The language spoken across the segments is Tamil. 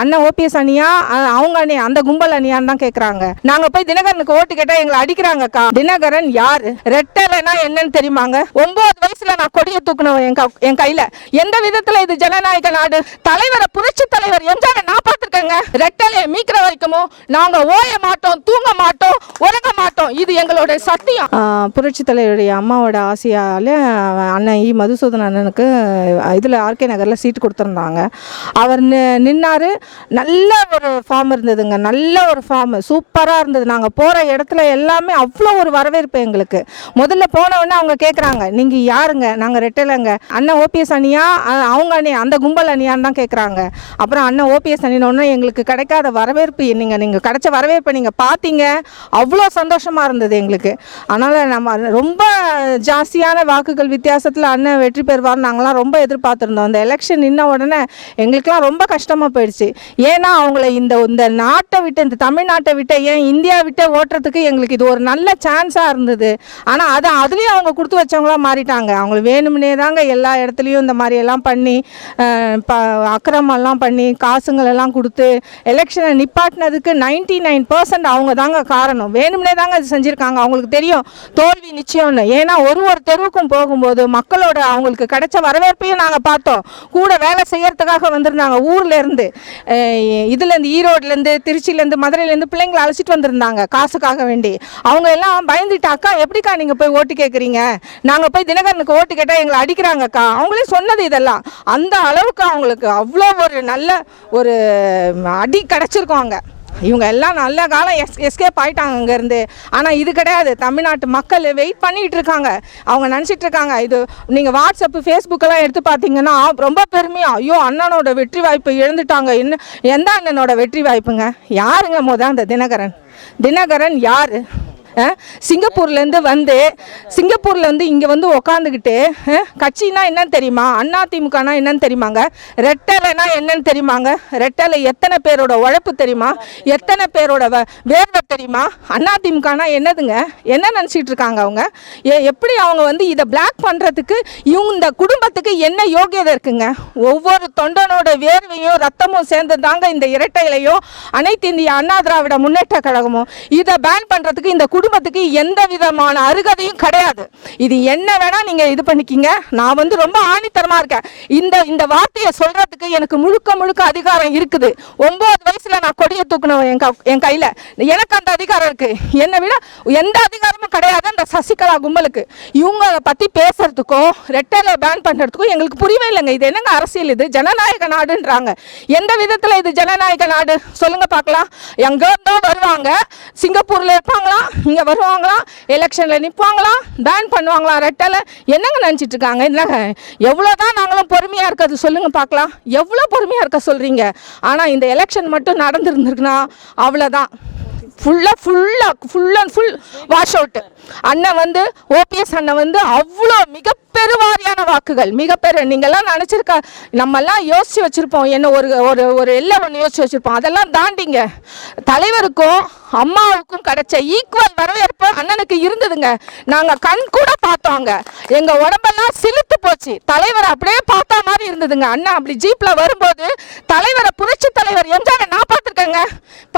அண்ணன் ஓபிஎஸ் அணியா அவங்க அணியா அந்த கும்பல் அணியான்னு தான் கேட்குறாங்க நாங்க போய் தினகரனுக்கு ஓட்டு கேட்டா எங்களை அடிக்கிறாங்கக்கா தினகரன் யாரு? ரெட்டலைனா என்னன்னு தெரியுமாங்க? ஒன்பது வயசுல நான் கொடியை தூக்கணும் என் க- என் கையில. எந்த விதத்துல இது ஜனநாயக நாடு? தலைவரை புரட்சி தலைவர் எம்ஜிஆர் நான் பார்த்துருக்கேங்க. ரெட்டலையை மீக்கிற வரைக்குமோ நாங்க ஓய மாட்டோம் தூங்க மாட்டோம் உறங்க மாட்டோம். இது எங்களோட சத்தியம். புரட்சி தலைவருடைய அம்மாவோட ஆசையால அண்ணன் இ. மதுசூதன் அண்ணனுக்கு இதில் ஆர்கே நகரில் சீட்டு கொடுத்துருந்தாங்க. அவர் நி- நின்னாரு. நல்ல ஒரு ஃபார்ம் இருந்ததுங்க. நல்ல ஒரு ஃபார்ம் சூப்பராக இருந்தது. நாங்கள் போகிற இடத்துல எல்லாமே அவ்வளோ ஒரு வரவேற்பு எங்களுக்கு. முதல்ல போனவுடனே அவங்க கேட்குறாங்க நீங்கள் யாருங்க? நாங்கள் ரெட்டலைங்க. அண்ணன் ஓபிஎஸ் அணியா அவங்க அணி அந்த கும்பல் அணியான்னு தான் கேட்குறாங்க அப்புறம் அண்ணன் ஓபிஎஸ் அணினோடனே எங்களுக்கு கிடைக்காத வரவேற்பு நீங்கள் நீங்கள் கிடைச்ச வரவேற்பை நீங்கள் பார்த்தீங்க அவ்வளோ சந்தோஷமாக இருந்தது எங்களுக்கு. அதனால் நம்ம ரொம்ப ஜாஸ்தியான வாக்குகள் வித்தியாசத்தில் அண்ணன் வெற்றி பெறுவார் நாங்களாம் ரொம்ப எதிர்பார்த்துருந்தோம். அந்த எலெக்ஷன் நின்ன உடனே எங்களுக்கெல்லாம் ரொம்ப கஷ்டமாக போயிடுச்சு. ஏன்னா அவங்கள இந்த இந்த நாட்டை விட்டு இந்த தமிழ்நாட்டை விட்டு ஏன் இந்தியா விட்டு ஓட்டுறதுக்கு எங்களுக்கு இது ஒரு நல்ல சான்ஸாக இருந்தது. ஆனால் அதை அதுலேயும் அவங்க கொடுத்து வச்சவங்களா மாறிட்டாங்க. அவங்களுக்கு வேணும்னே தாங்க எல்லா இடத்துலையும் இந்த மாதிரி எல்லாம் பண்ணி ப அக்கிரமெல்லாம் பண்ணி காசுங்களெல்லாம் கொடுத்து எலெக்ஷனை நிப்பாட்டினதுக்கு நைன்டி நைன் பர்சன்ட் அவங்க தாங்க காரணம். வேணும்னே தாங்க இது செஞ்சுருக்காங்க. அவங்களுக்கு தெரியும். தோல்வி நிச்சயம்னு. ஏன்னா ஒரு ஒரு தெருவுக்கும் போகும்போது மக்களோட அவங்களுக்கு கிடைச்ச வரவேற்பையும் நாங்கள் பார்த்தோம். கூட வேலை செய்யறதுக்காக வந்திருந்தாங்க ஊர்ல இருந்து. இதுலேருந்து ஈரோட்லேருந்து திருச்சியிலேருந்து மதுரையிலேருந்து பிள்ளைங்களை அழைச்சிட்டு வந்திருந்தாங்க காசுக்காக வேண்டி. அவங்க எல்லாம் பயந்துட்டாக்கா எப்படிக்கா நீங்கள் போய் ஓட்டு கேட்குறீங்க நாங்கள் போய் தினகரனுக்கு ஓட்டு கேட்டால் எங்களை அடிக்கிறாங்கக்கா. அவங்களே சொன்னது இதெல்லாம். அந்த அளவுக்கு அவங்களுக்கு அவ்வளோ ஒரு நல்ல ஒரு அடி கிடச்சிருக்கோம் அங்கே. இவங்க எல்லாம் நல்ல காலம் எஸ் எஸ்கேப் ஆயிட்டாங்க அங்கேருந்து. ஆனால் இது கிடையாது. தமிழ்நாட்டு மக்கள் வெயிட் பண்ணிட்டு இருக்காங்க. அவங்க நினச்சிட்டு இருக்காங்க. இது நீங்கள் வாட்ஸ்அப்பு ஃபேஸ்புக்கெல்லாம் எடுத்து பார்த்தீங்கன்னா ரொம்ப பெருமையாக ஐயோ அண்ணனோட வெற்றி வாய்ப்பு இழந்துட்டாங்க. என்ன எந்த அண்ணனோட வெற்றி வாய்ப்புங்க? யாருங்க மொதல் அந்த தினகரன்? தினகரன் யார்? சிங்கப்பூர்லேருந்து வந்து சிங்கப்பூரில் வந்து இங்கே வந்து உக்காந்துக்கிட்டு அஹ், கட்சினா என்னன்னு தெரியுமா? அண்ணா திமுகனா என்னன்னு தெரியுமாங்க? ரெட்டலைனா என்னன்னு தெரியுமாங்க? ரெட்டலை எத்தனை பேரோட உழைப்பு தெரியுமா? எத்தனை பேரோட வ- வேர்வை தெரியுமா? அண்ணா திமுகனா என்னதுங்க? என்ன நினச்சிட்டு இருக்காங்க அவங்க? எ- எப்படி அவங்க வந்து இதை பிளாக் பண்ணுறதுக்கு இவங்க இந்த குடும்பத்துக்கு என்ன யோகியதை இருக்குங்க? ஒவ்வொரு தொண்டனோட வேர்வையும் ரத்தமும் சேர்ந்து தாங்க இந்த இரட்டையிலையும் அனைத்து இந்திய அண்ணா திராவிட முன்னேற்ற கழகமும். இதை பேன் பண்ணுறதுக்கு இந்த குடும்பத்துக்கு எந்த விதமான அருகதையும் கிடையாது. இது என்ன வேணால் நீங்கள் இது பண்ணிக்கிங்க. நான் வந்து ரொம்ப ஆணித்தரமாக இருக்கேன். இந்த இந்த வார்த்தையை சொல்கிறதுக்கு எனக்கு முழுக்க முழுக்க அதிகாரம் இருக்குது. ஒம்பது வயசில் நான் கொடியை தூக்கணும் என் க என் கையில். எனக்கு அந்த அதிகாரம் இருக்குது என்னை விட எந்த அதிகாரமும் கிடையாது அந்த சசிகலா கும்பலுக்கு. இவங்க பற்றி பேசுறதுக்கும் ரெட்டலை பேன் பண்ணுறதுக்கும் எங்களுக்கு புரியவே இல்லைங்க. இது என்னங்க அரசியல் இது? ஜனநாயக நாடுன்றாங்க. எந்த விதத்தில் இது ஜனநாயக நாடு? சொல்லுங்க பார்க்கலாம். எங்க இருந்தோ வருவாங்க. சிங்கப்பூரில் இருப்பாங்களாம். இங்கே வருவாங்களா? எலெக்ஷனில் நிற்பாங்களா பேன் பண்ணுவாங்களா? ரெட்டலை? என்னங்க நினச்சிட்டு இருக்காங்க? என்னங்க? எவ்வளோ தான் நாங்களும் பொறுமையாக இருக்கிறது சொல்லுங்கள் பார்க்கலாம். எவ்வளோ பொறுமையாக இருக்க சொல்கிறீங்க ஆனால் இந்த எலெக்ஷன் மட்டும் நடந்துருந்துருக்குன்னா அவ்வளோதான் ஃபுல்லாக ஃபுல்லாக full and full wash out அண்ணன் வந்து ஓபிஎஸ் அண்ணன் வந்து அவ்வளோ மிக பெருவாரியான வாக்குகள். மிகப்பெரு நீங்கள்லாம் நினச்சிருக்க நம்மெல்லாம் யோசித்து வச்சுருப்போம். என்ன ஒரு ஒரு ஒரு எல்லை ஒன்று யோசித்து வச்சுருப்போம். அதெல்லாம் தாண்டிங்க. தலைவருக்கும் அம்மாவுக்கும் கிடைச்ச ஈக்குவல் வரவேற்பு அண்ணனுக்கு இருந்ததுங்க. நாங்கள் கண் கூட பார்த்தோங்க. எங்கள் உடம்பெல்லாம் சிலுத்து போச்சு. தலைவர் அப்படியே பார்த்தா மாதிரி இருந்ததுங்க. அண்ணன் அப்படி ஜீப்பில் வரும்போது தலைவரை புரட்சி தலைவர் எம்ஜிஆர் நான் பார்த்துருக்கேங்க.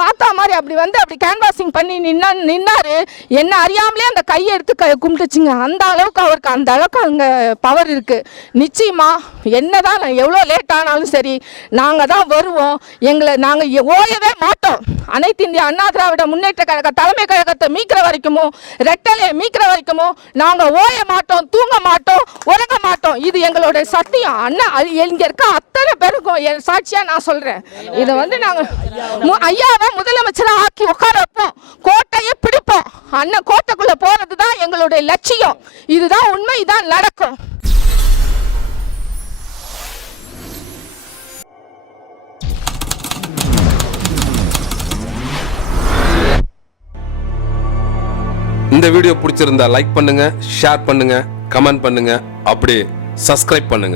பார்த்தா மாதிரி அப்படி வந்து அப்படி கேன்வாசிங் பண்ணி நின்னா நின்னாரு. என்ன அறியாமலே அந்த கையை எடுத்து க கும்பிட்டுச்சுங்க. அந்த அளவுக்கு அவருக்கு அந்த அளவுக்கு அங்கே பவர் இருக்கு. நிச்சயமா என்னதான் நான் எவ்வளோ லேட் ஆனாலும் சரி நாங்கள் தான் வருவோம். எங்களை நாங்கள் ஓயவே மாட்டோம். அனைத்து இந்திய அண்ணா திராவிட முன்னேற்ற கழக தலைமை கழகத்தை மீக்கிற வரைக்குமோ ரெட்டலையை மீக்கிற வரைக்குமோ நாங்கள் ஓய மாட்டோம் தூங்க மாட்டோம் உறங்க மாட்டோம். இது எங்களுடைய சத்தியம். அண்ணா அது இங்க இருக்க அத்தனை பேருக்கும் என் சாட்சியாக நான் சொல்கிறேன் இதை வந்து நாங்கள் ஐயாவை முதலமைச்சராக ஆக்கி உட்கார வைப்போம். கோட்டையை பிடிப்போம். அண்ணன் கோட்டைக்குள்ளே போகிறது தான் எங்களுடைய லட்சியம். இதுதான் உண்மை இதான் நடக்கும். இந்த வீடியோ பிடிச்சிருந்தா லைக் பண்ணுங்க ஷேர் பண்ணுங்க கமெண்ட் பண்ணுங்க அப்படியே சப்ஸ்கிரைப் பண்ணுங்க.